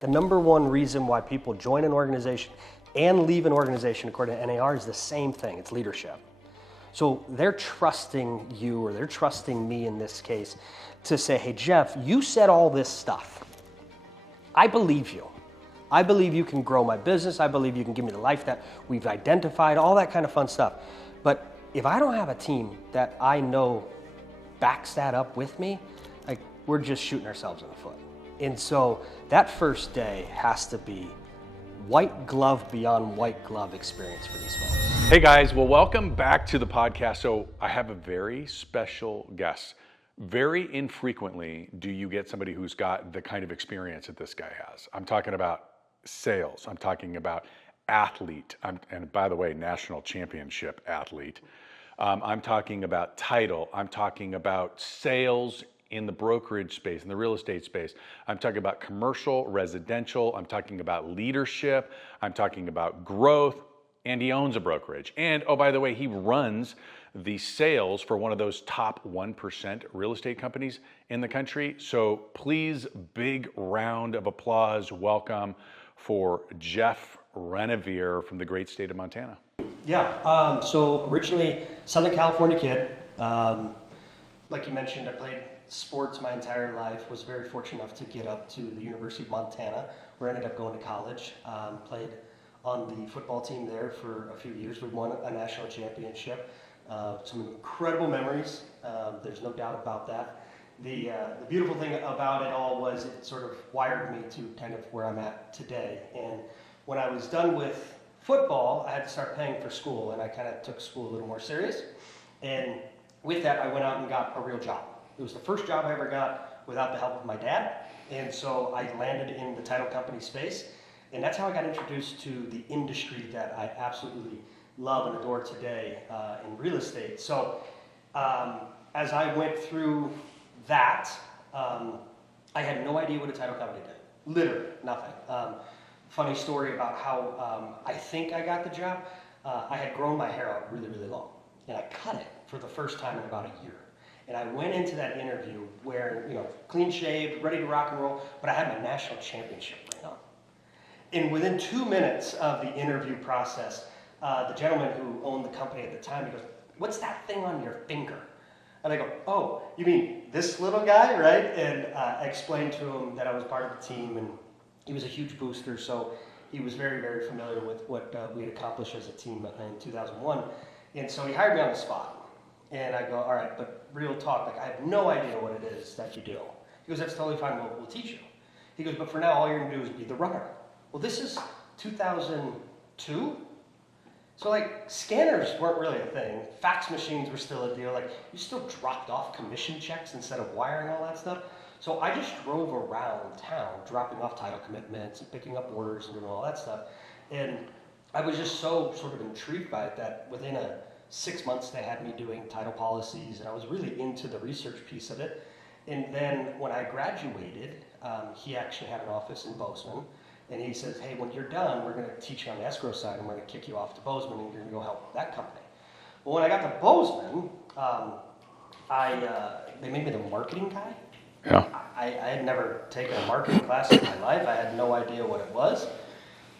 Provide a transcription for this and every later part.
The number one reason why people join an organization and leave an organization according to NAR is the same thing, it's leadership. So they're trusting you, or they're trusting me in this case, to say, hey Jeff, you said all this stuff. I believe you. I believe you can grow my business. I believe you can give me the life that we've identified, all that kind of fun stuff. But if I don't have a team that I know backs that up with me, like, we're just shooting ourselves in the foot. And so that first day has to be white glove beyond white glove experience for these folks. Hey guys, well, welcome back to the podcast. So I have a very special guest. Very infrequently do you get somebody who's got the kind of experience that this guy has. I'm talking about sales. I'm talking about athlete. And by the way, national championship athlete. I'm talking about title. I'm talking about sales in the brokerage space, in the real estate space. I'm talking about commercial, residential. I'm talking about leadership. I'm talking about growth. And he owns a brokerage. And oh, by the way, he runs the sales for one of those top 1% real estate companies in the country. So please, big round of applause, welcome for Jeff Renevier from the great state of Montana. Yeah, so originally Southern California kid. Like you mentioned, I played sports my entire life, was very fortunate enough to get up to the University of Montana, where I ended up going to college. Played on the football team there for a few years. We won a national championship. Some incredible memories, there's no doubt about that. The beautiful thing about it all was it sort of wired me to kind of where I'm at today. And when I was done with football, I had to start paying for school, and I kind of took school a little more serious. And with that, I went out and got a real job. It was the first job I ever got without the help of my dad. And so I landed in the title company space. And that's how I got introduced to the industry that I absolutely love and adore today in real estate. So as I went through that, I had no idea what a title company did. Literally nothing. Funny story about how I think I got the job. I had grown my hair out really, really long. And I cut it for the first time in about a year. And I went into that interview wearing, clean shaved, ready to rock and roll, but I had my national championship ring on. And within 2 minutes of the interview process, the gentleman who owned the company at the time, he goes, "What's that thing on your finger?" And I go, "Oh, you mean this little guy, right?" And I explained to him that I was part of the team, and he was a huge booster, so he was very, very familiar with what we had accomplished as a team in 2001. And so he hired me on the spot. And I go, "All right, but real talk, like, I have no idea what it is that you do." He goes, "That's totally fine, we'll teach you." He goes, "But for now, all you're gonna do is be the runner." Well, this is 2002. So like, scanners weren't really a thing. Fax machines were still a deal. Like, you still dropped off commission checks instead of wiring all that stuff. So I just drove around town, dropping off title commitments and picking up orders and doing all that stuff. And I was just so sort of intrigued by it that within 6 months they had me doing title policies, and I was really into the research piece of it. And then when I graduated, he actually had an office in Bozeman. And he says, "Hey, when you're done, we're going to teach you on the escrow side, and we're going to kick you off to Bozeman, and you're going to go help that company." Well, when I got to Bozeman, they made me the marketing guy. Yeah. I had never taken a marketing class in my life. I had no idea what it was.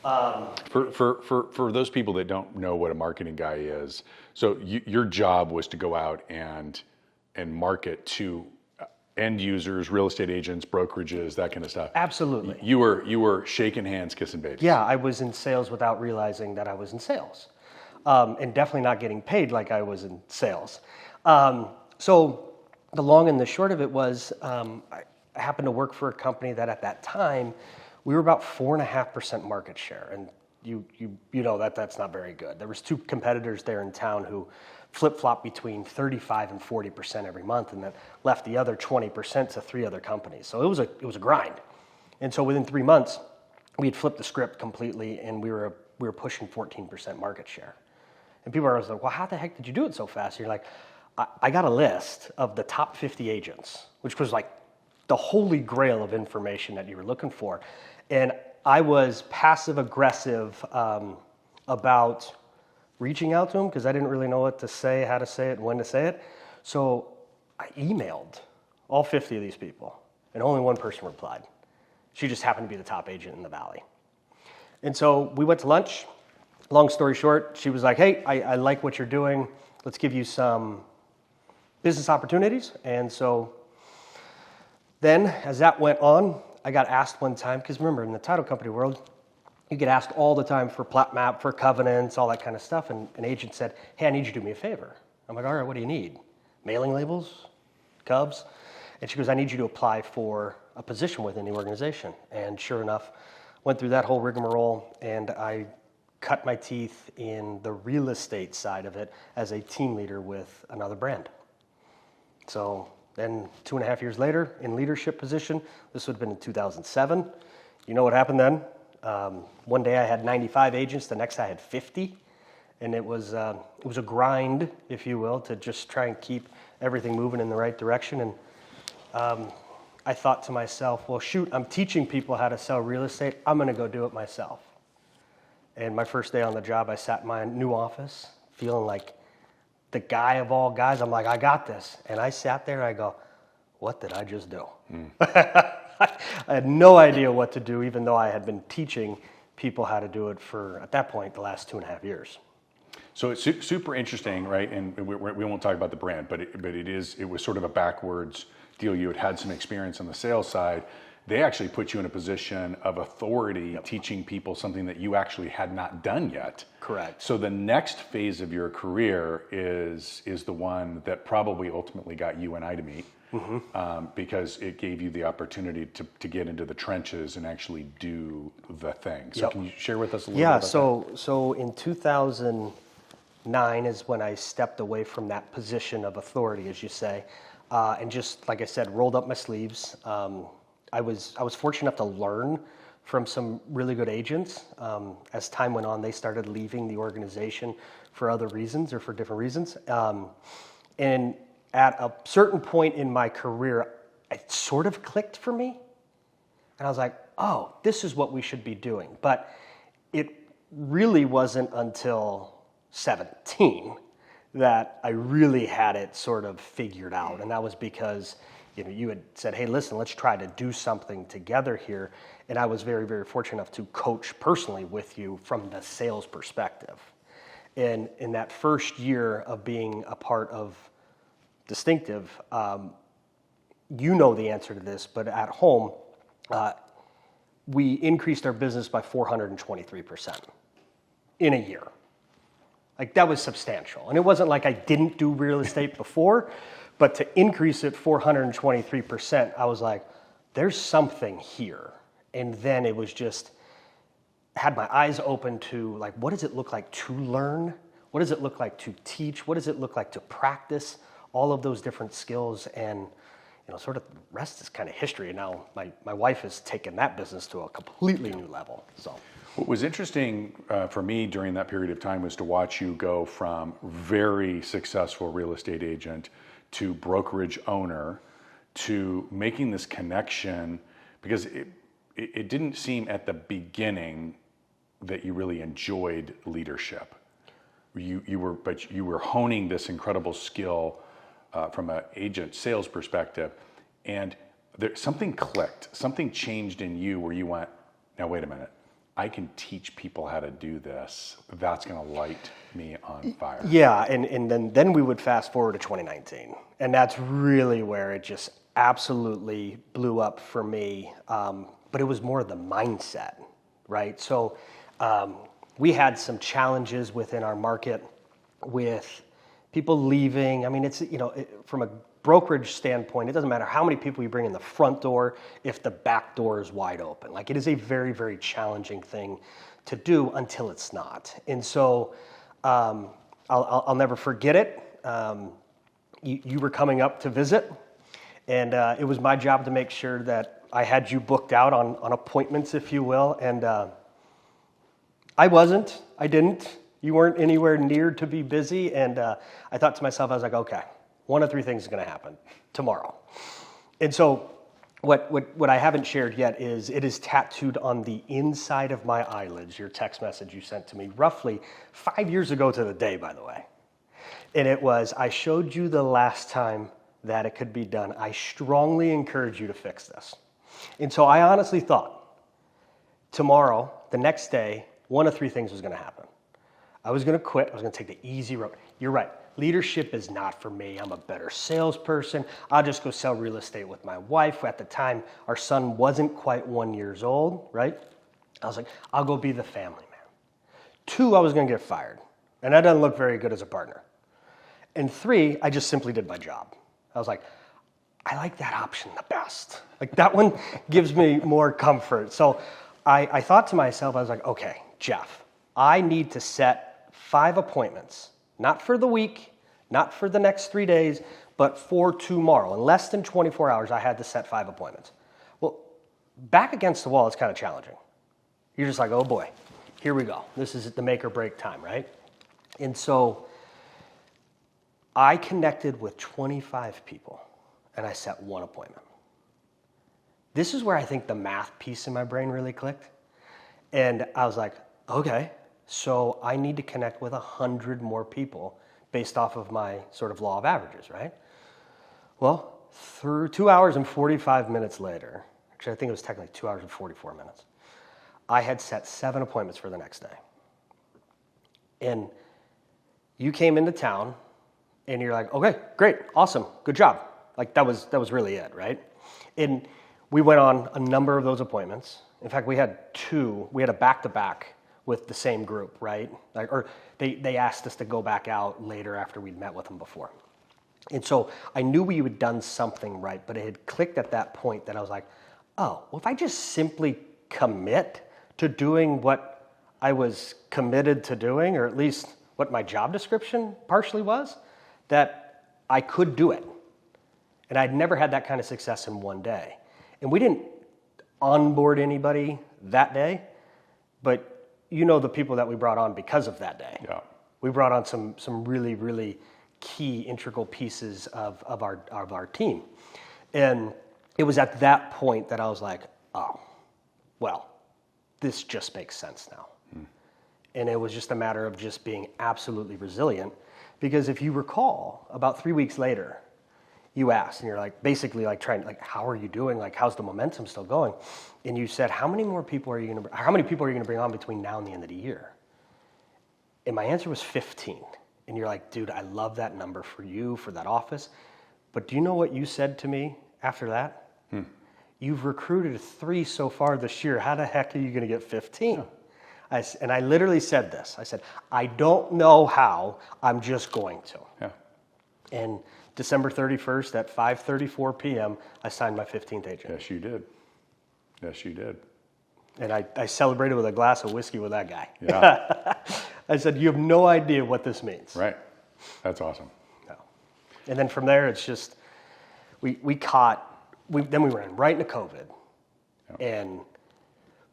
For those people that don't know what a marketing guy is, so your job was to go out and market to end users, real estate agents, brokerages, that kind of stuff. Absolutely. You were shaking hands, kissing babies. Yeah, I was in sales without realizing that I was in sales, and definitely not getting paid like I was in sales. So the long and the short of it was, I happened to work for a company that at that time, we were about 4.5% market share, and you know that's not very good. There was 2 competitors there in town who flip-flop between 35 and 40% every month, and that left the other 20% to 3 other companies. So it was a grind. And so within 3 months, we had flipped the script completely, and we were pushing 14% market share. And people are like, "Well, how the heck did you do it so fast?" And you're like, I got a list of the top 50 agents, which was like the holy grail of information that you were looking for. And I was passive aggressive about reaching out to them because I didn't really know what to say, how to say it, and when to say it. So I emailed all 50 of these people, and only one person replied. She just happened to be the top agent in the Valley. And so we went to lunch. Long story short, she was like, hey, I like what you're doing. Let's give you some business opportunities. And so then as that went on, I got asked one time, because remember, in the title company world, you get asked all the time for plat map, for covenants, all that kind of stuff. And an agent said, hey, I need you to do me a favor. I'm like, all right, what do you need? Mailing labels? Cubs? And she goes, I need you to apply for a position within the organization. And sure enough, went through that whole rigmarole, and I cut my teeth in the real estate side of it as a team leader with another brand. So then 2.5 years later, in leadership position, this would have been in 2007. You know what happened then? One day I had 95 agents, the next I had 50. And it was a grind, if you will, to just try and keep everything moving in the right direction. And I thought to myself, well, shoot, I'm teaching people how to sell real estate. I'm going to go do it myself. And my first day on the job, I sat in my new office feeling like the guy of all guys. I'm like, I got this. And I sat there and I go, what did I just do? I had no idea what to do, even though I had been teaching people how to do it for, at that point, the last 2.5 years. So it's super interesting, right? And we won't talk about the brand, but it was sort of a backwards deal. You had some experience on the sales side. They actually put you in a position of authority, teaching people something that you actually had not done yet. Correct. So the next phase of your career is the one that probably ultimately got you and I to meet, because it gave you the opportunity to get into the trenches and actually do the thing. So can you share with us a little bit about that? So in 2009 is when I stepped away from that position of authority, as you say, and just, like I said, rolled up my sleeves. I was fortunate enough to learn from some really good agents. As time went on, they started leaving the organization for other reasons or for different reasons. And at a certain point in my career, it sort of clicked for me. And I was like, oh, this is what we should be doing. But it really wasn't until 17 that I really had it sort of figured out. And that was because you had said, hey, listen, let's try to do something together here. And I was very, very fortunate enough to coach personally with you from the sales perspective. And in that first year of being a part of Distinctive, you know the answer to this, but at home, we increased our business by 423% in a year. Like, that was substantial. And it wasn't like I didn't do real estate before, but to increase it 423%, I was like, there's something here. And then it was just, had my eyes open to, like, what does it look like to learn? What does it look like to teach? What does it look like to practice all of those different skills? And, sort of the rest is kind of history. And now my wife has taken that business to a completely new level. So what was interesting for me during that period of time was to watch you go from very successful real estate agent to brokerage owner to making this connection, because it didn't seem at the beginning that you really enjoyed leadership. You were honing this incredible skill from an agent sales perspective, and something clicked, something changed in you where you went, now wait a minute, I can teach people how to do this. That's going to light me on fire. Yeah, and then we would fast forward to 2019, and that's really where it just absolutely blew up for me. But it was more the mindset, right? So we had some challenges within our market with people leaving. I mean, it's, from a brokerage standpoint, it doesn't matter how many people you bring in the front door if the back door is wide open. Like, it is a very, very challenging thing to do until it's not. And so I'll never forget it. You were coming up to visit, and it was my job to make sure that I had you booked out on appointments, if you will. And I didn't. You weren't anywhere near to be busy. And I thought to myself, I was like, okay, one of three things is going to happen tomorrow. And so what I haven't shared yet is it is tattooed on the inside of my eyelids, your text message you sent to me roughly 5 years ago to the day, by the way. And it was, I showed you the last time that it could be done. I strongly encourage you to fix this. And so I honestly thought, tomorrow, the next day, one of three things was going to happen. I was going to quit. I was going to take the easy road. You're right. Leadership is not for me. I'm a better salesperson. I'll just go sell real estate with my wife. At the time, our son wasn't quite 1 year old, right? I was like, I'll go be the family man. 2, I was going to get fired. And that doesn't look very good as a partner. And 3, I just simply did my job. I was like, I like that option the best. Like that one gives me more comfort. So I thought to myself, I was like, okay, Jeff, I need to set 5 appointments, not for the week, not for the next 3 days, but for tomorrow. In less than 24 hours, I had to set 5 appointments. Well, back against the wall, it's kind of challenging. You're just like, oh boy, here we go. This is the make or break time, right? And so I connected with 25 people and I set 1 appointment. This is where I think the math piece in my brain really clicked. And I was like, okay, so I need to connect with 100 more people based off of my sort of law of averages, right? Well, through 2 hours and 45 minutes later, actually I think it was technically 2 hours and 44 minutes, I had set 7 appointments for the next day. And you came into town and you're like, okay, great, awesome, good job. Like that was really it, right? And we went on a number of those appointments. In fact, we had 2. We had a back-to-back with the same group, right? Like, or they asked us to go back out later after we'd met with them before. And so I knew we had done something right, but it had clicked at that point that I was like, oh, well, if I just simply commit to doing what I was committed to doing, or at least what my job description partially was, that I could do it. And I'd never had that kind of success in one day. And we didn't onboard anybody that day, but you know the people that we brought on because of that day. Yeah. We brought on some really, really key integral pieces of our team. And it was at that point that I was like, oh, well, this just makes sense now. And it was just a matter of just being absolutely resilient. Because if you recall, about 3 weeks later, you asked, and you're like, basically like trying, like, how are you doing? Like, how's the momentum still going? And you said, how many people are you going to bring on between now and the end of the year? And my answer was 15. And you're like, dude, I love that number for you, for that office. But do you know what you said to me after that? You've recruited 3 so far this year. How the heck are you going to get 15? Yeah. And I literally said this. I said, I don't know how, I'm just going to. Yeah. And December 31st at 5:34 p.m., I signed my 15th agent. Yes, you did. Yes, you did. And I celebrated with a glass of whiskey with that guy. Yeah. I said, you have no idea what this means. Right. That's awesome. No. And then from there, it's just, then we ran right into COVID. Yeah. And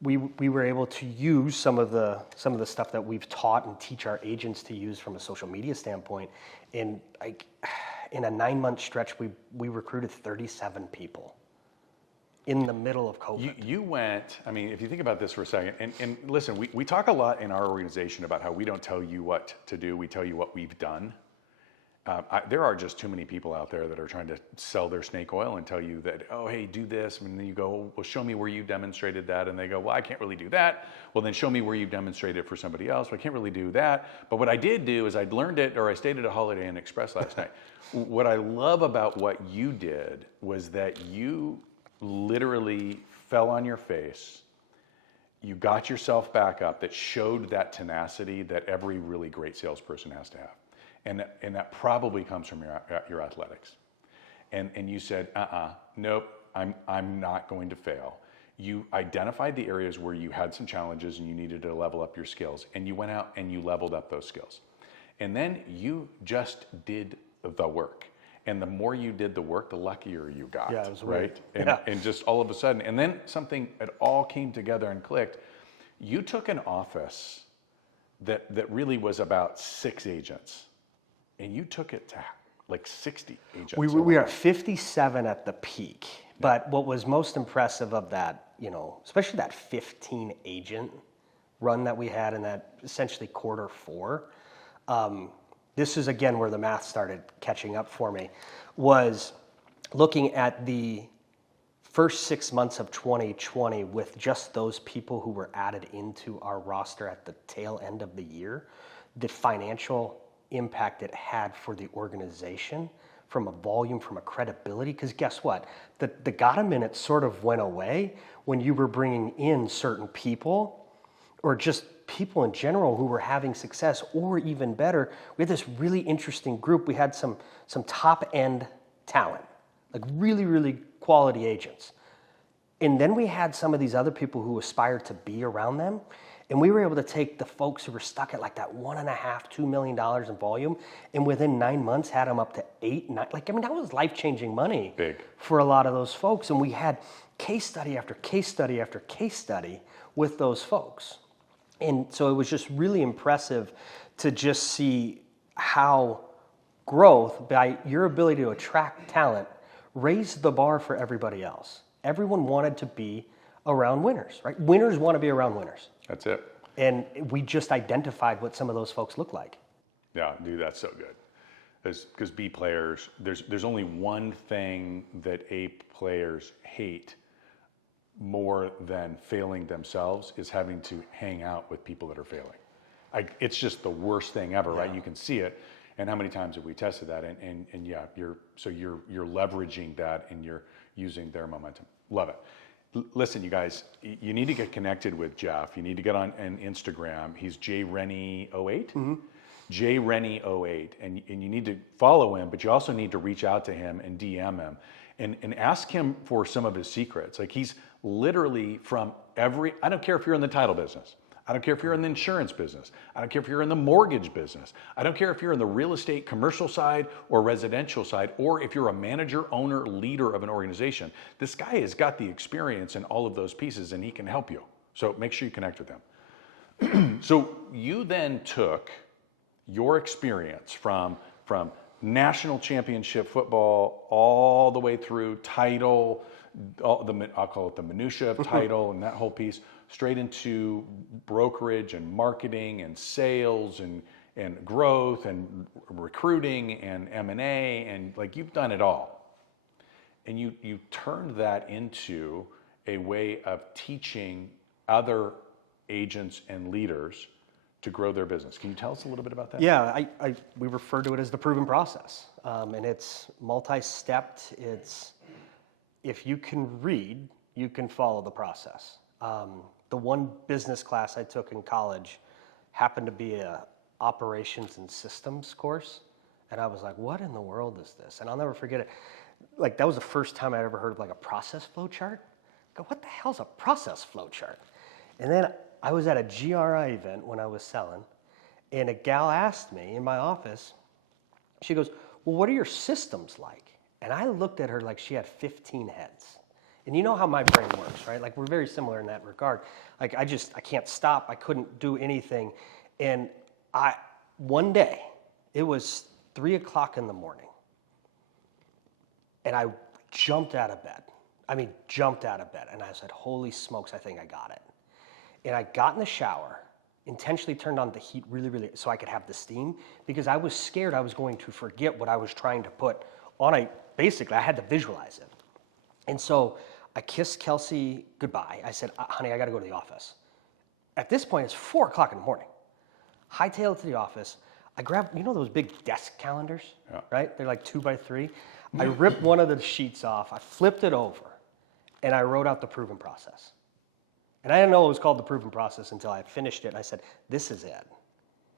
we were able to use some of the stuff that we've taught and teach our agents to use from a social media standpoint. And in a 9-month stretch, we recruited 37 people in the middle of COVID. You went, I mean, if you think about this for a second, and listen, we talk a lot in our organization about how we don't tell you what to do, we tell you what we've done. There are just too many people out there that are trying to sell their snake oil and tell you that, oh, hey, do this. And then you go, well, show me where you demonstrated that. And they go, well, I can't really do that. Well, then show me where you've demonstrated it for somebody else. Well, I can't really do that. But what I did do is I'd learned it, or I stayed at a Holiday Inn Express last night. What I love about what you did was that you literally fell on your face. You got yourself back up, that showed that tenacity that every really great salesperson has to have. And that probably comes from your athletics. And you said, nope, I'm not going to fail. You identified the areas where you had some challenges and you needed to level up your skills. And you went out and you leveled up those skills. And then you just did the work. And the more you did the work, the luckier you got. Yeah, it was right. Weird. And just all of a sudden, and then something, it all came together and clicked. You took an office that really was about 6 agents. And you took it to like 60 agents. We were at 57 at the peak. But what was most impressive of that, especially that 15 agent run that we had in that essentially quarter 4, this is again where the math started catching up for me, was looking at the first 6 months of 2020 with just those people who were added into our roster at the tail end of the year, the financial impact it had for the organization from a volume, from a credibility, because guess what? The gotta minutes sort of went away when you were bringing in certain people or just people in general who were having success, or even better, we had this really interesting group. We had some top end talent, like really, really quality agents. And then we had some of these other people who aspired to be around them. And we were able to take the folks who were stuck at like that $1.5, $2 million in volume, and within 9 months had them up to 8, 9. Like, I mean, that was life-changing money Big. for a lot of those folks. And we had case study after case study after case study with those folks. And so it was just really impressive to just see how growth, by your ability to attract talent, raised the bar for everybody else. Everyone wanted to be around winners, right? Winners want to be around winners. That's it. And we just identified what some of those folks look like. Yeah, dude, that's so good. Because B players, there's only one thing that A players hate more than failing themselves, is having to hang out with people that are failing. It's just the worst thing ever, right? You can see it. And how many times have we tested that? And yeah, you're leveraging that and you're using their momentum. Love it. Listen, you guys, you need to get connected with Jeff. You need to get on Instagram. He's jrennie08. Mm-hmm. jrennie08. And you need to follow him, but you also need to reach out to him and DM him and ask him for some of his secrets. Like, he's literally from I don't care if you're in the title business. I don't care if you're in the insurance business. I don't care if you're in the mortgage business. I don't care if you're in the real estate commercial side or residential side, or if you're a manager, owner, leader of an organization. This guy has got the experience in all of those pieces, and he can help you. So make sure you connect with him. So you then took your experience from national championship football all the way through title, I'll call it the minutia of title and that whole piece, straight into brokerage and marketing and sales and growth and recruiting and M&A, and like, you've done it all. And you turned that into a way of teaching other agents and leaders to grow their business. Can you tell us a little bit about that? Yeah, we refer to it as the proven process. And it's multi-stepped. It's, if you can read, you can follow the process. The one business class I took in college happened to be a operations and systems course. And I was like, what in the world is this? And I'll never forget it. Like, that was the first time I'd ever heard of like a process flow chart. I go, what the hell's a process flow chart? And then I was at a GRI event when I was selling, and a gal asked me in my office, she goes, well, what are your systems like? And I looked at her like she had 15 heads. And you know how my brain works, right? Like, we're very similar in that regard. Like, I can't stop. I couldn't do anything. And one day, it was 3 o'clock in the morning, and I jumped out of bed. And I said, holy smokes, I think I got it. And I got in the shower, intentionally turned on the heat really, really, so I could have the steam, because I was scared I was going to forget what I was trying to put on basically, I had to visualize it. And so I kissed Kelsey goodbye. I said, honey, I got to go to the office. At this point, it's 4 o'clock in the morning. Hightail it to the office. I grabbed, those big desk calendars, right? They're like 2x3. I ripped one of the sheets off. I flipped it over, and I wrote out the proven process. And I didn't know it was called the proven process until I finished it. And I said, this is it.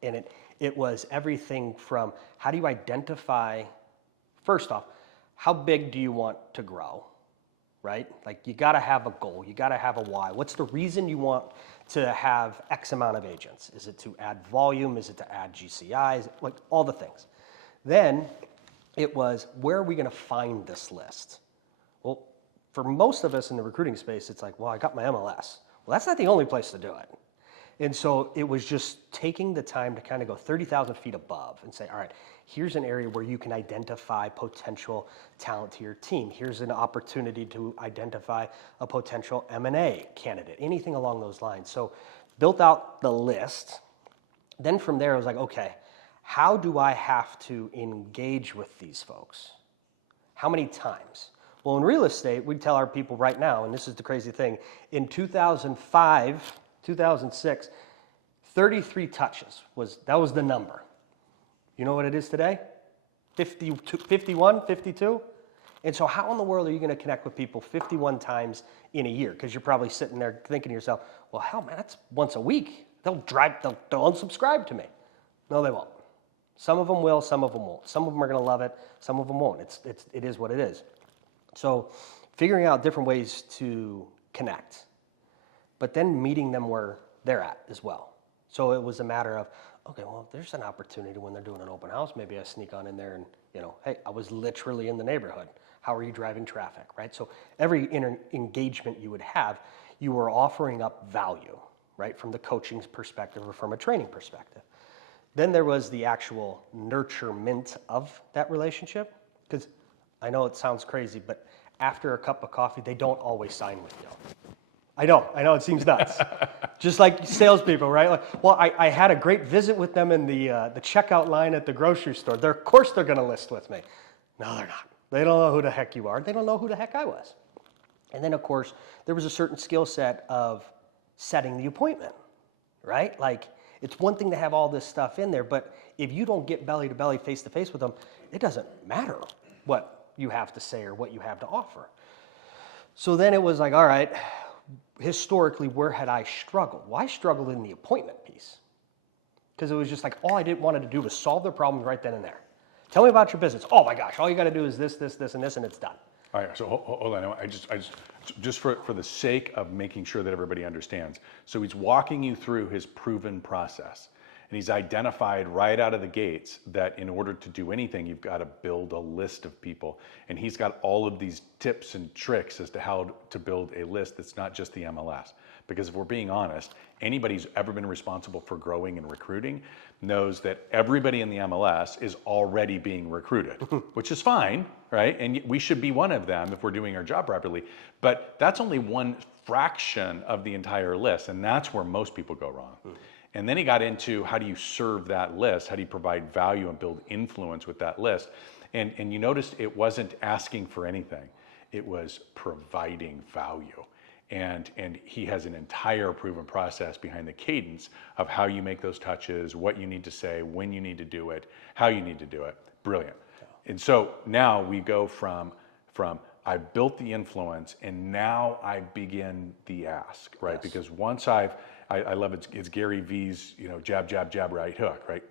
And it was everything from, how do you identify, first off, how big do you want to grow? Right? Like, you got to have a goal. You got to have a why. What's the reason you want to have X amount of agents? Is it to add volume? Is it to add GCIs? Like, all the things. Then it was, where are we going to find this list? Well, for most of us in the recruiting space, it's like, well, I got my MLS. Well, that's not the only place to do it. And so it was just taking the time to kind of go 30,000 feet above and say, all right, here's an area where you can identify potential talent to your team. Here's an opportunity to identify a potential M&A candidate, anything along those lines. So built out the list. Then from there, I was like, okay, how do I have to engage with these folks? How many times? Well, in real estate, we tell our people right now, and this is the crazy thing, in 2005, 2006, 33 touches that was the number. You know what it is today? 52, 51, 52? And so how in the world are you going to connect with people 51 times in a year? Because you're probably sitting there thinking to yourself, well, hell, man, that's once a week. They'll unsubscribe to me. No, they won't. Some of them will, some of them won't. Some of them are going to love it, some of them won't. It is what it is. So figuring out different ways to connect, but then meeting them where they're at as well. So it was a matter of, okay, well, if there's an opportunity when they're doing an open house, maybe I sneak on in there and, hey, I was literally in the neighborhood. How are you driving traffic, right? So every engagement you would have, you were offering up value, right, from the coaching perspective or from a training perspective. Then there was the actual nurturement of that relationship, because I know it sounds crazy, but after a cup of coffee, they don't always sign with you. I know it seems nuts. Just like salespeople, right? Like, well, I had a great visit with them in the checkout line at the grocery store. Of course they're going to list with me. No, they're not. They don't know who the heck you are. They don't know who the heck I was. And then, of course, there was a certain skill set of setting the appointment, right? Like, it's one thing to have all this stuff in there, but if you don't get belly to belly, face to face with them, it doesn't matter what you have to say or what you have to offer. So then it was like, all right, historically, where had I struggled? Well, I struggled in the appointment piece, because it was just like all I wanted to do was solve their problems right then and there. Tell me about your business. Oh my gosh, all you got to do is this, this, this, and this, and it's done. All right, so hold on. I just for the sake of making sure that everybody understands. So he's walking you through his proven process, and he's identified right out of the gates that in order to do anything, you've got to build a list of people. And he's got all of these tips and tricks as to how to build a list that's not just the MLS. Because if we're being honest, anybody who's ever been responsible for growing and recruiting knows that everybody in the MLS is already being recruited, which is fine, right? And we should be one of them if we're doing our job properly. But that's only one fraction of the entire list, and that's where most people go wrong. And then he got into how do you serve that list? How do you provide value and build influence with that list? And you noticed it wasn't asking for anything. It was providing value. And he has an entire proven process behind the cadence of how you make those touches, what you need to say, when you need to do it, how you need to do it. Brilliant. And so now we go from I built the influence and now I begin the ask, right? Yes. Because once I love it's Gary V's, jab, jab, jab, right hook, right?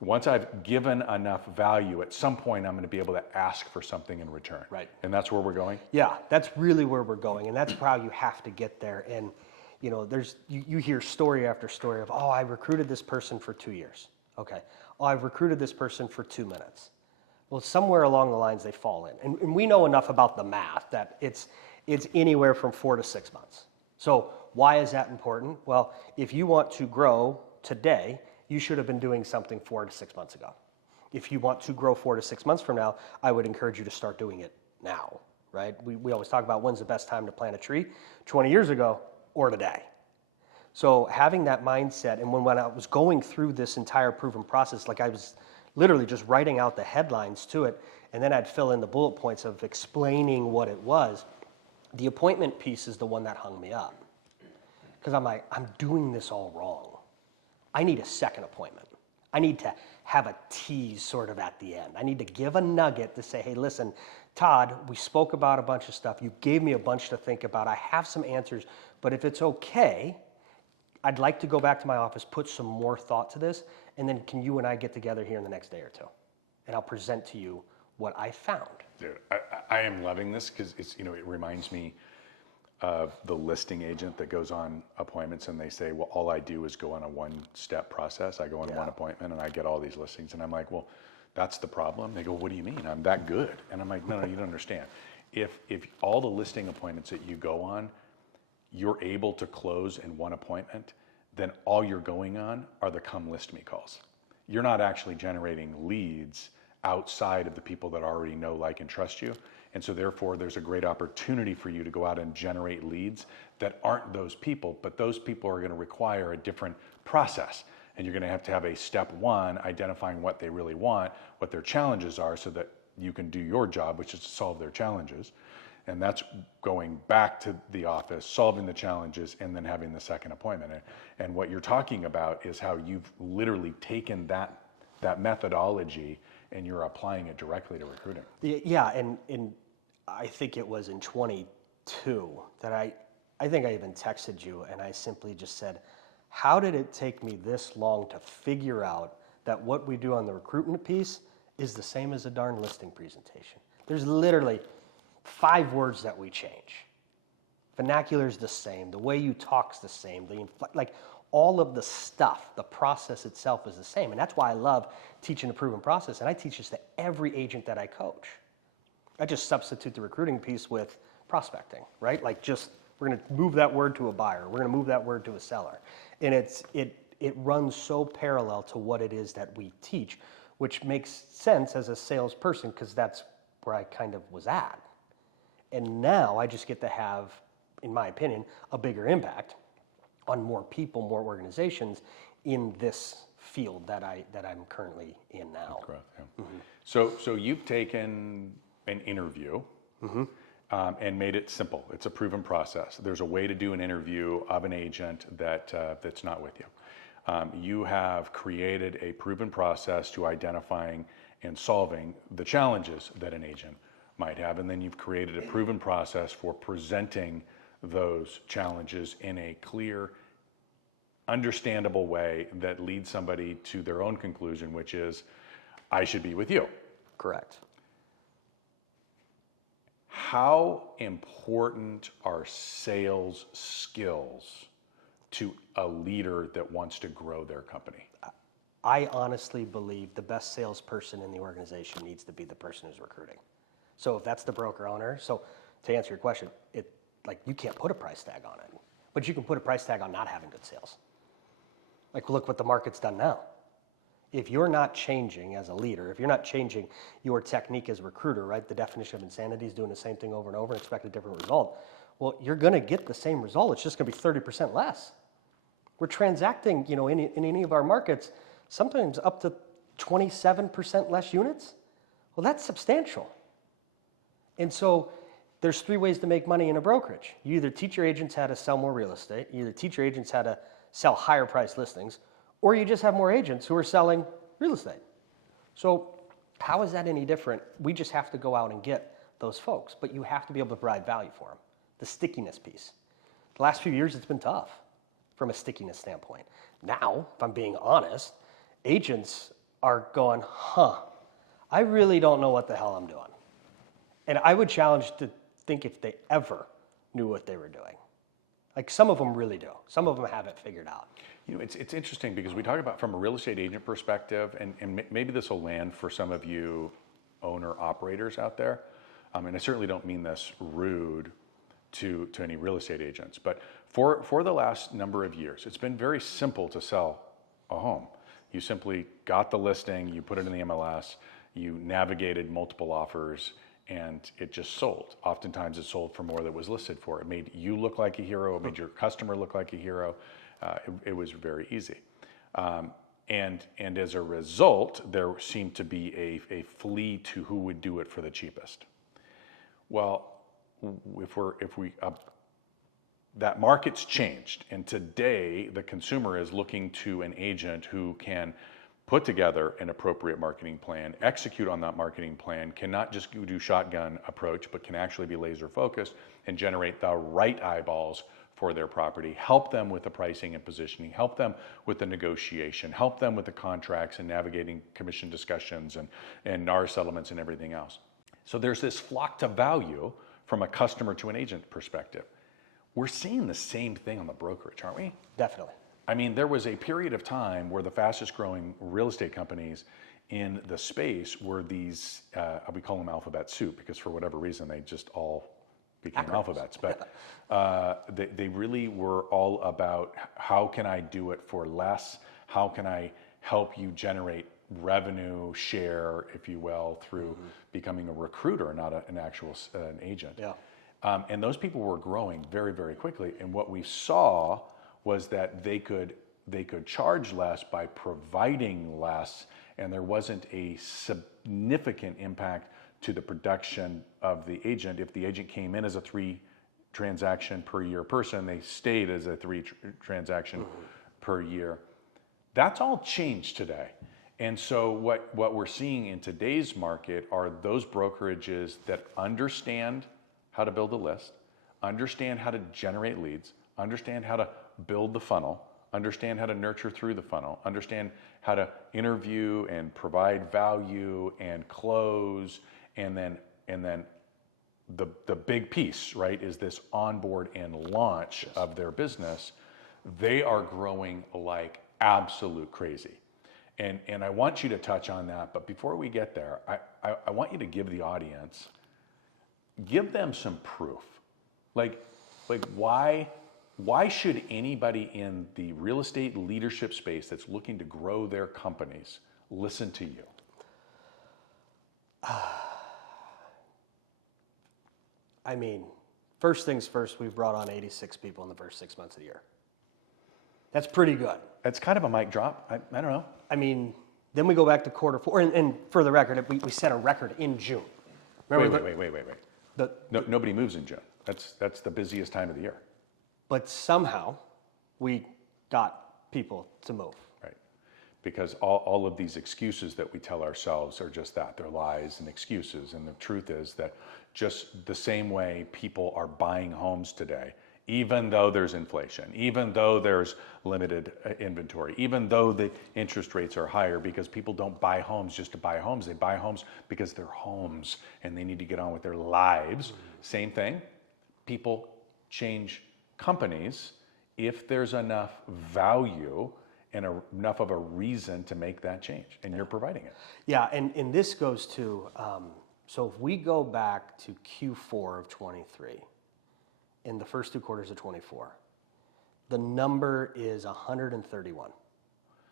Once I've given enough value, at some point I'm going to be able to ask for something in return. Right. And that's where we're going? Yeah, that's really where we're going. And that's how you have to get there. And, you hear story after story of, oh, I recruited this person for 2 years. Okay. Oh, I've recruited this person for 2 minutes. Well, somewhere along the lines they fall in. And we know enough about the math that it's anywhere from 4 to 6 months. So why is that important? Well, if you want to grow today, you should have been doing something 4 to 6 months ago. If you want to grow 4 to 6 months from now, I would encourage you to start doing it now, right? We always talk about when's the best time to plant a tree, 20 years ago or today. So having that mindset, and when I was going through this entire proven process, like I was literally just writing out the headlines to it, and then I'd fill in the bullet points of explaining what it was. The appointment piece is the one that hung me up. Because I'm like, I'm doing this all wrong. I need a second appointment. I need to have a tease sort of at the end. I need to give a nugget to say, hey, listen, Todd, we spoke about a bunch of stuff. You gave me a bunch to think about. I have some answers, but if it's okay, I'd like to go back to my office, put some more thought to this, and then can you and I get together here in the next day or two? And I'll present to you what I found. Dude, I am loving this because it reminds me of the listing agent that goes on appointments and they say, well, all I do is go on a one-step process. I go on one appointment and I get all these listings. And I'm like, well, that's the problem. They go, what do you mean? I'm that good. And I'm like, no, you don't understand. If all the listing appointments that you go on, you're able to close in one appointment, then all you're going on are the come list me calls. You're not actually generating leads outside of the people that already know, like, and trust you. And so therefore, there's a great opportunity for you to go out and generate leads that aren't those people, but those people are going to require a different process. And you're going to have a step one, identifying what they really want, what their challenges are, so that you can do your job, which is to solve their challenges. And that's going back to the office, solving the challenges, and then having the second appointment. And what you're talking about is how you've literally taken that methodology and you're applying it directly to recruiting. Yeah, and I think it was in 22 that I think I even texted you and I simply just said, how did it take me this long to figure out that what we do on the recruitment piece is the same as a darn listing presentation? There's literally 5 words that we change. Vernacular's the same, the way you talk's the same, like all of the stuff, the process itself is the same. And that's why I love teaching a proven process. And I teach this to every agent that I coach. I just substitute the recruiting piece with prospecting, right? Like we're going to move that word to a buyer. We're going to move that word to a seller. And it runs so parallel to what it is that we teach, which makes sense as a salesperson because that's where I kind of was at. And now I just get to have, in my opinion, a bigger impact on more people, more organizations in this field that I'm currently in now. Correct. Yeah. So you've taken an interview and made it simple. It's a proven process. There's a way to do an interview of an agent that's not with you. You have created a proven process to identifying and solving the challenges that an agent might have, and then you've created a proven process for presenting those challenges in a clear, understandable way that leads somebody to their own conclusion, which is, I should be with you. Correct. How important are sales skills to a leader that wants to grow their company? I honestly believe the best salesperson in the organization needs to be the person who's recruiting. So if that's the broker owner, so to answer your question, you can't put a price tag on it, but you can put a price tag on not having good sales. Like look what the market's done now. If you're not changing as a leader, if you're not changing your technique as a recruiter, right? The definition of insanity is doing the same thing over and over and expect a different result. Well, you're going to get the same result. It's just going to be 30% less. We're transacting, in any of our markets, sometimes up to 27% less units. Well, that's substantial. And so there's 3 ways to make money in a brokerage. You either teach your agents how to sell more real estate, you either teach your agents how to sell higher price listings, or you just have more agents who are selling real estate. So how is that any different? We just have to go out and get those folks, but you have to be able to provide value for them. The stickiness piece. The last few years, it's been tough from a stickiness standpoint. Now, if I'm being honest, agents are going, I really don't know what the hell I'm doing. And I would challenge to think if they ever knew what they were doing. Like some of them really do. Some of them have it figured out. It's interesting because we talk about from a real estate agent perspective, and maybe this will land for some of you owner-operators out there. And I certainly don't mean this rude to any real estate agents, but for the last number of years, it's been very simple to sell a home. You simply got the listing, you put it in the MLS, you navigated multiple offers, and it just sold. Oftentimes it sold for more than it was listed for. It made you look like a hero, it made your customer look like a hero. It was very easy. And as a result, there seemed to be a flea to who would do it for the cheapest. Well, that market's changed, and today the consumer is looking to an agent who can put together an appropriate marketing plan, execute on that marketing plan, cannot just do shotgun approach, but can actually be laser focused and generate the right eyeballs for their property, help them with the pricing and positioning, help them with the negotiation, help them with the contracts and navigating commission discussions and NAR settlements and everything else. So there's this flock to value from a customer to an agent perspective. We're seeing the same thing on the brokerage, aren't we? Definitely. I mean, there was a period of time where the fastest growing real estate companies in the space were these, we call them alphabet soup because for whatever reason they just all became alphabets. But they really were all about how can I do it for less? How can I help you generate revenue share, if you will, through becoming a recruiter, not an actual an agent. Yeah. And those people were growing very, very quickly. And what we saw was that they could charge less by providing less, and there wasn't a significant impact to the production of the agent. If the agent came in as a 3 transaction per year person, they stayed as a 3 transaction per year. That's all changed today. And so what we're seeing in today's market are those brokerages that understand how to build a list, understand how to generate leads, understand how to build the funnel, understand how to nurture through the funnel, understand how to interview and provide value and close, and then the big piece, right, is this onboard and launch of their business. They are growing like absolute crazy. And I want you to touch on that, but before we get there, I want you to give the audience, give them some proof. Like why should anybody in the real estate leadership space that's looking to grow their companies listen to you? I mean, first things first, we've brought on 86 people in the first 6 months of the year. That's pretty good. That's kind of a mic drop. I don't know. I mean, then we go back to quarter 4, and for the record, we set a record in June. Remember Wait. Nobody moves in June. That's the busiest time of the year. But somehow, we got people to move. Right. Because all of these excuses that we tell ourselves are just that. They're lies and excuses. And the truth is that just the same way people are buying homes today, even though there's inflation, even though there's limited inventory, even though the interest rates are higher, because people don't buy homes just to buy homes. They buy homes because they're homes and they need to get on with their lives. Same thing. People change companies if there's enough value and enough of a reason to make that change, and you're providing it. Yeah, and this goes to, so if we go back to Q4 of 23, in the first 2 quarters of 24, the number is 131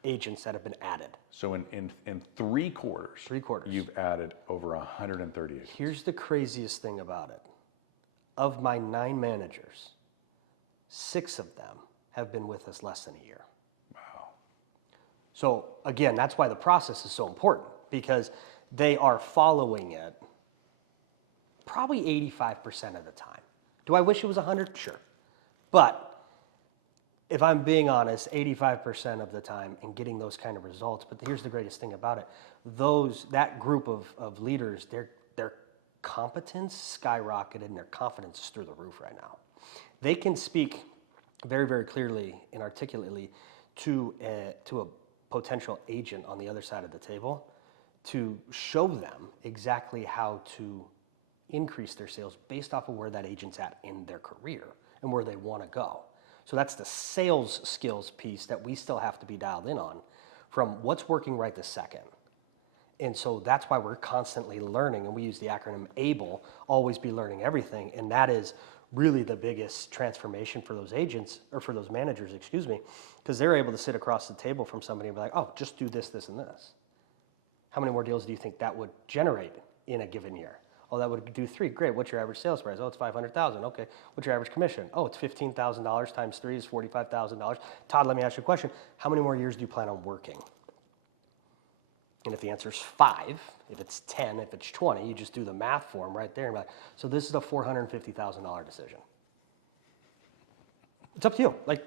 agents that have been added. So in 3 quarters, 3 quarters, you've added over 130 agents. Here's the craziest thing about it. Of my 9 managers, 6 of them have been with us less than a year. Wow. So again, that's why the process is so important, because they are following it probably 85% of the time. Do I wish it was 100? Sure. But if I'm being honest, 85% of the time and getting those kind of results. But here's the greatest thing about it. That group of leaders, their competence skyrocketed and their confidence is through the roof right now. They can speak very, very clearly and articulately to a potential agent on the other side of the table to show them exactly how to increase their sales based off of where that agent's at in their career and where they want to go. So that's the sales skills piece that we still have to be dialed in on from what's working right this second. And so that's why we're constantly learning, and we use the acronym ABLE, always be learning everything. And that is really the biggest transformation for those agents, or for those managers, because they're able to sit across the table from somebody and be like, oh, just do this, this, and this. How many more deals do you think that would generate in a given year? Oh, that would do 3. Great. What's your average sales price? Oh, it's $500,000. Okay. What's your average commission? Oh, it's $15,000 times 3 is $45,000. Todd, let me ask you a question. How many more years do you plan on working? And if the answer is 5, if it's 10, if it's 20, you just do the math for them right there. And be like, so this is a $450,000 decision. It's up to you. Like,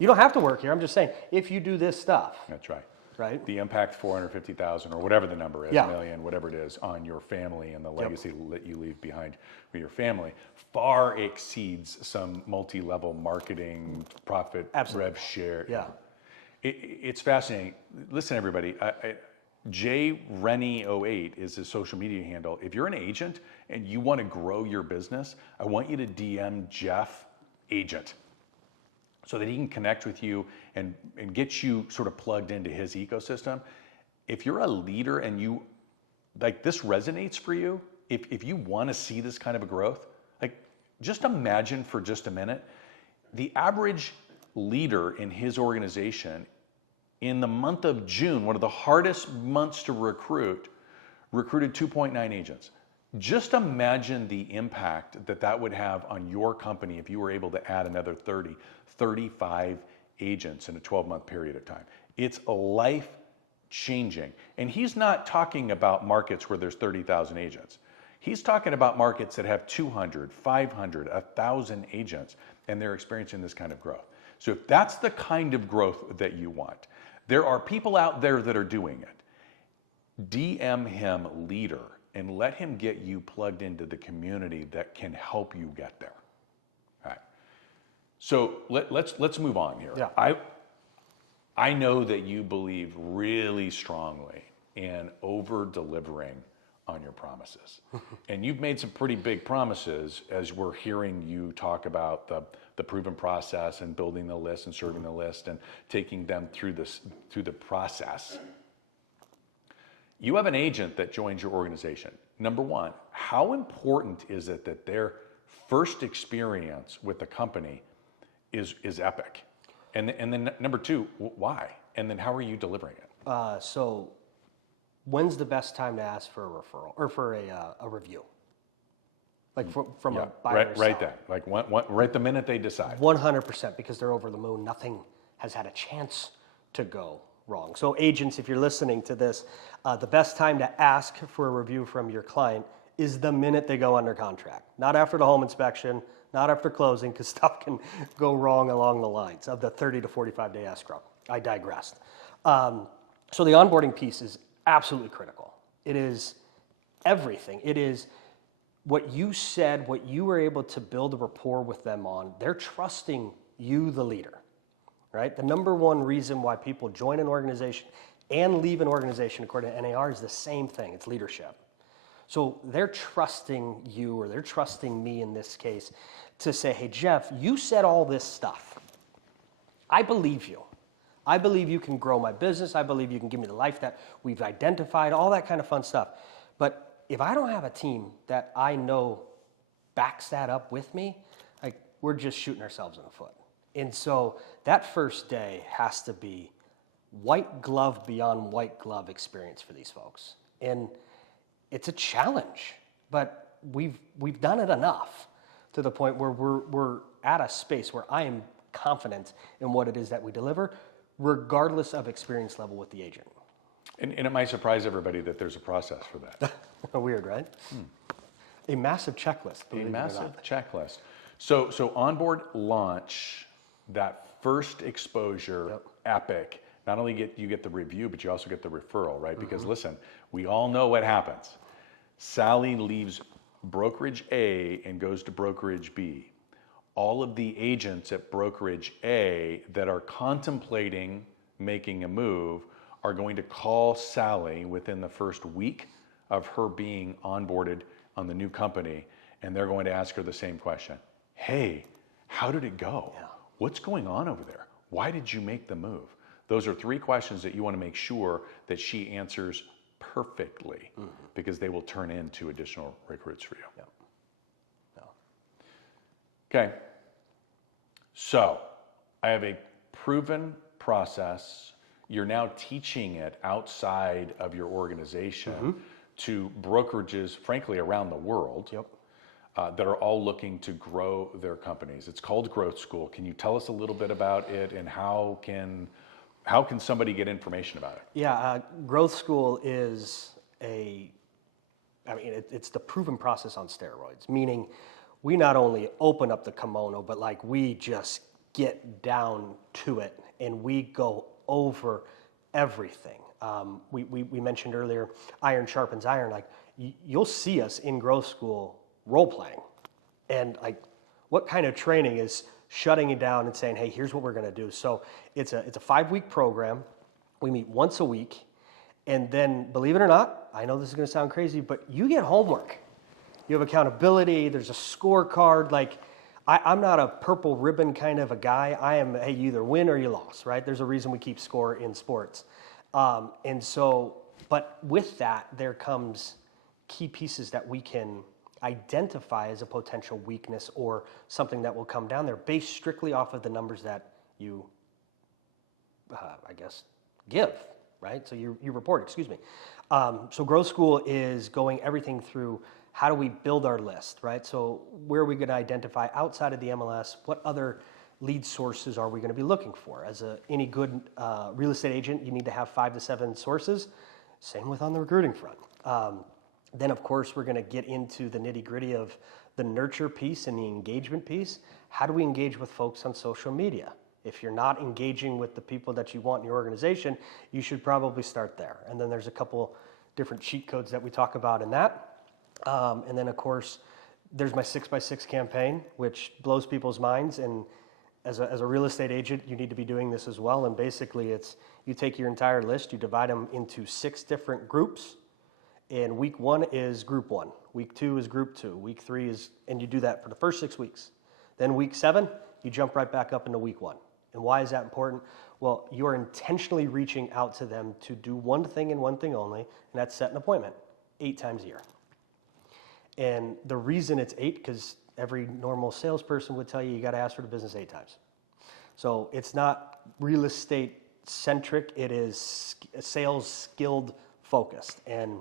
you don't have to work here. I'm just saying, if you do this stuff. That's right. Right? The impact 450,000 or whatever the number is, Yeah. million, whatever it is, on your family and the legacy that you leave behind with your family far exceeds some multi-level marketing, profit, Absolutely. rev share. Yeah. It's fascinating. Listen, everybody, JRenny08 is his social media handle. If you're an agent and you want to grow your business, I want you to DM Jeff Agent, so that he can connect with you and get you sort of plugged into his ecosystem. If you're a leader and you, like, this resonates for you, if you want to see this kind of a growth, like, just imagine for just a minute, the average leader in his organization in the month of June, one of the hardest months to recruited 2.9 agents. Just imagine the impact that would have on your company if you were able to add another 30, 35 agents in a 12-month period of time. It's life-changing. And he's not talking about markets where there's 30,000 agents. He's talking about markets that have 200, 500, 1,000 agents, and they're experiencing this kind of growth. So if that's the kind of growth that you want, there are people out there that are doing it. DM him leader and let him get you plugged into the community that can help you get there. All right. So let's move on here. Yeah. I know that you believe really strongly in over-delivering on your promises. And you've made some pretty big promises as we're hearing you talk about the proven process and building the list and serving the list and taking them through the process. You have an agent that joins your organization. Number one, how important is it that their first experience with the company is epic? And then number two, why? And then how are you delivering it? So when's the best time to ask for a referral or for a review? Like from a buyer or right seller? then, like right the minute they decide. 100%, because they're over the moon. Nothing has had a chance to go wrong. So agents, if you're listening to this, the best time to ask for a review from your client is the minute they go under contract. Not after the home inspection, not after closing, because stuff can go wrong along the lines of the 30 to 45 day escrow. I digressed. So the onboarding piece is absolutely critical. It is everything. It is what you said, what you were able to build a rapport with them on. They're trusting you, the leader, right? The number one reason why people join an organization and leave an organization, according to NAR, is the same thing. It's leadership. So they're trusting you, or they're trusting me in this case, to say, hey, Jeff, you said all this stuff. I believe you. I believe you can grow my business. I believe you can give me the life that we've identified, all that kind of fun stuff. But if I don't have a team that I know backs that up with me, like, we're just shooting ourselves in the foot. And so that first day has to be white glove beyond white glove experience for these folks. And it's a challenge, but we've done it enough to the point where we're at a space where I am confident in what it is that we deliver, regardless of experience level with the agent. And it might surprise everybody that there's a process for that. Weird, right? A massive checklist. A massive checklist. So onboard launch, that first exposure, epic. Not only you get the review, but you also get the referral, right? Because listen, we all know what happens. Sally leaves brokerage A and goes to brokerage B. All of the agents at brokerage A that are contemplating making a move are going to call Sally within the first week of her being onboarded on the new company, and they're going to ask her the same question. Hey, how did it go? Yeah. What's going on over there? Why did you make the move? Those are three questions that you want to make sure that she answers perfectly, because they will turn into additional recruits for you. Yeah. Okay, so I have a proven process. You're now teaching it outside of your organization to brokerages, frankly, around the world that are all looking to grow their companies. It's called Growth School. Can you tell us a little bit about it, and how can somebody get information about it? Yeah, Growth School is it's the proven process on steroids, meaning we not only open up the kimono, but like we just get down to it and we go over everything. We mentioned earlier, iron sharpens iron. Like you'll see us in Growth School role playing, and like what kind of training is shutting it down and saying, hey, here's what we're going to do. So it's a 5-week program. We meet once a week, and then believe it or not, I know this is going to sound crazy, but you get homework. You have accountability. There's a scorecard. Like I'm not a purple ribbon kind of a guy. I am, hey, you either win or you lost, right? There's a reason we keep score in sports. And so, but with that, there comes key pieces that we can identify as a potential weakness or something that will come down there based strictly off of the numbers that you, give, right? So you report, excuse me. So Growth School is going everything through how do we build our list, right? So where are we going to identify outside of the MLS, what other lead sources are we going to be looking for? As any good real estate agent, you need to have 5 to 7 sources. Same with on the recruiting front. Then, of course, we're going to get into the nitty gritty of the nurture piece and the engagement piece. How do we engage with folks on social media? If you're not engaging with the people that you want in your organization, you should probably start there. And then there's a couple different cheat codes that we talk about in that. And then, of course, there's my 6x6 campaign, which blows people's minds. And as a real estate agent, you need to be doing this as well. And basically, it's you take your entire list, you divide them into 6 different groups. And week 1 is group 1. Week 2 is group 2. Week 3 is, and you do that for the first 6 weeks. Then week 7, you jump right back up into week 1. And why is that important? Well, you're intentionally reaching out to them to do one thing and one thing only, and that's set an appointment 8 times a year. And the reason it's 8, because every normal salesperson would tell you got to ask for the business 8 times. So it's not real estate centric, it is sales skilled focused. And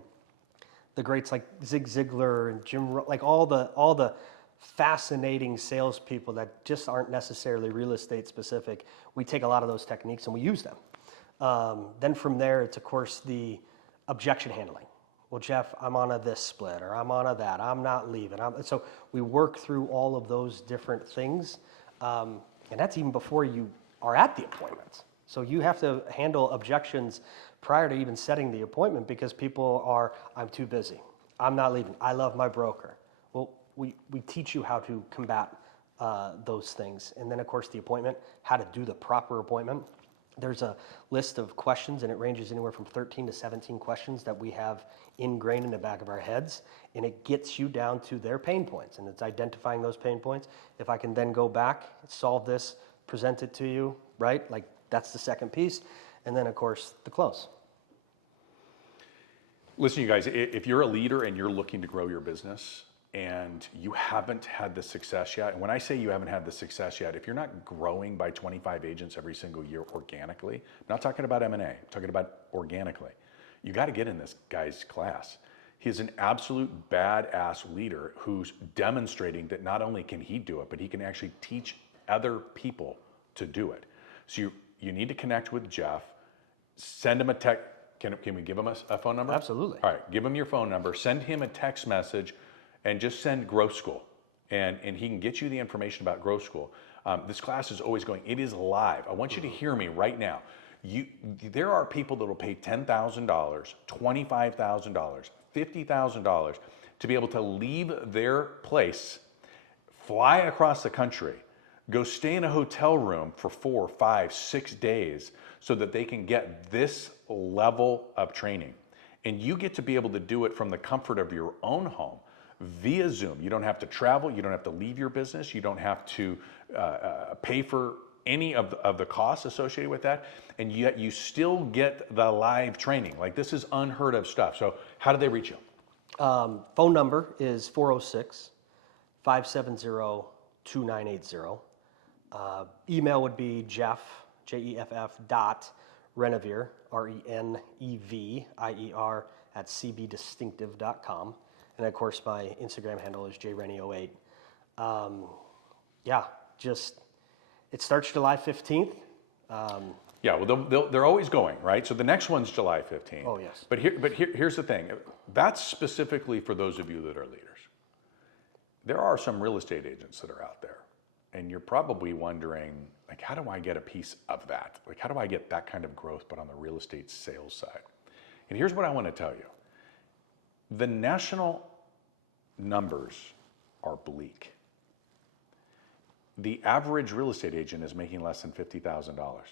the greats like Zig Ziglar and Jim, like all the fascinating salespeople that just aren't necessarily real estate specific, we take a lot of those techniques and we use them. Then from there, it's of course the objection handling. Well, Jeff, I'm on this split, or I'm on that, I'm not leaving. So we work through all of those different things. And that's even before you are at the appointment. So you have to handle objections prior to even setting the appointment, because people are, I'm too busy, I'm not leaving, I love my broker. Well, we teach you how to combat those things. And then, of course, the appointment, how to do the proper appointment. There's a list of questions, and it ranges anywhere from 13 to 17 questions that we have ingrained in the back of our heads, and it gets you down to their pain points, and it's identifying those pain points. If I can then go back, solve this, present it to you, right? Like, that's the second piece. And then, of course, the close. Listen, you guys, if you're a leader and you're looking to grow your business and you haven't had the success yet, and when I say you haven't had the success yet, if you're not growing by 25 agents every single year organically, I'm not talking about M&A, I'm talking about organically, you got to get in this guy's class. He's an absolute badass leader who's demonstrating that not only can he do it, but he can actually teach other people to do it. So you need to connect with Jeff, send him a text. Can we give him a phone number? Absolutely. All right, give him your phone number, send him a text message, and just send Growth School. And he can get you the information about Growth School. This class is always going, it is live. I want you to hear me right now. There are people that will pay $10,000, $25,000, $50,000 to be able to leave their place, fly across the country, go stay in a hotel room for 4, 5, 6 days so that they can get this level of training. And you get to be able to do it from the comfort of your own home via Zoom. You don't have to travel. You don't have to leave your business. You don't have to pay for any of the costs associated with that. And yet you still get the live training. Like, this is unheard of stuff. So how do they reach you? Phone number is 406-570-2980. Email would be Jeff, Jeff, Renevier, Renevier, @cbdistinctive.com. And of course, my Instagram handle is jrenny08. It starts July 15th. Yeah, well, they're always going, right? So the next one's July 15th. Oh, yes. But here's the thing. That's specifically for those of you that are leaders. There are some real estate agents that are out there, and you're probably wondering, like, how do I get a piece of that? Like, how do I get that kind of growth, but on the real estate sales side? And here's what I want to tell you. The national numbers are bleak. The average real estate agent is making less than $50,000.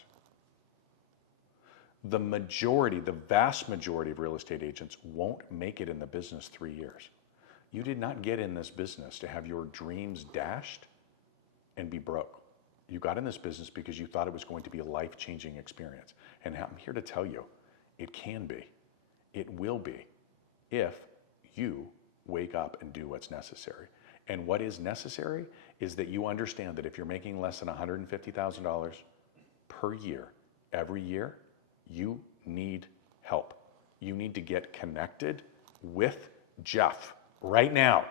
The vast majority of real estate agents won't make it in the business 3 years. You did not get in this business to have your dreams dashed and be broke. You got in this business because you thought it was going to be a life-changing experience. And I'm here to tell you, it can be. It will be, if you wake up and do what's necessary. And what is necessary is that you understand that if you're making less than $150,000 per year, every year, you need help. You need to get connected with Jeff right now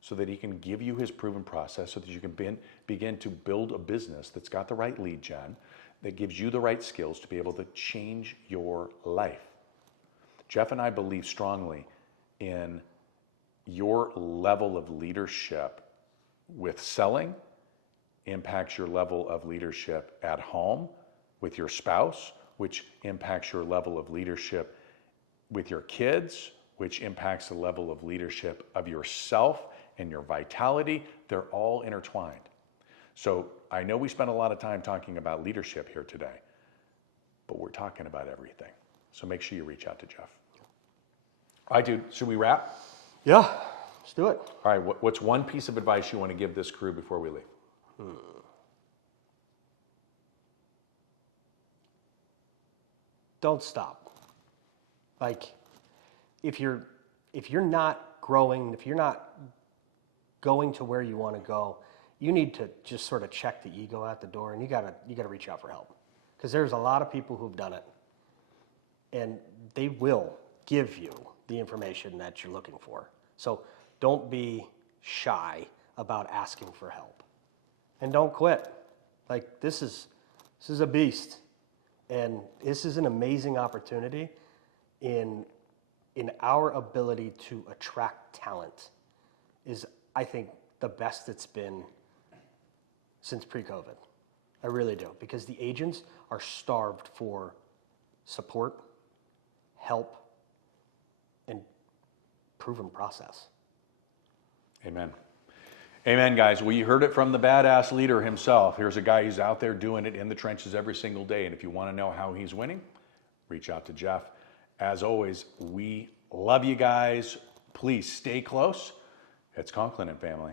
so that he can give you his proven process, so that you can begin to build a business that's got the right lead gen, that gives you the right skills to be able to change your life. Jeff and I believe strongly in your level of leadership with selling impacts your level of leadership at home with your spouse, which impacts your level of leadership with your kids, which impacts the level of leadership of yourself and your vitality. They're all intertwined. So I know we spent a lot of time talking about leadership here today, but we're talking about everything. So make sure you reach out to Jeff. All right, dude, should we wrap? Yeah, let's do it. All right, what's one piece of advice you want to give this crew before we leave? Don't stop. Like, if you're not growing, if you're not going to where you want to go, you need to just sort of check the ego at the door, and you gotta reach out for help, because there's a lot of people who've done it, and they will give you the information that you're looking for. So don't be shy about asking for help, and don't quit. Like, this is a beast, and this is an amazing opportunity in our ability to attract talent. Is, I think, the best it's been since pre-COVID. I really do, because the agents are starved for support, help, and proven process. Amen. Amen, guys. Well, you heard it from the badass leader himself. Here's a guy who's out there doing it in the trenches every single day. And if you want to know how he's winning, reach out to Jeff. As always, we love you guys. Please stay close. It's Conklin and family.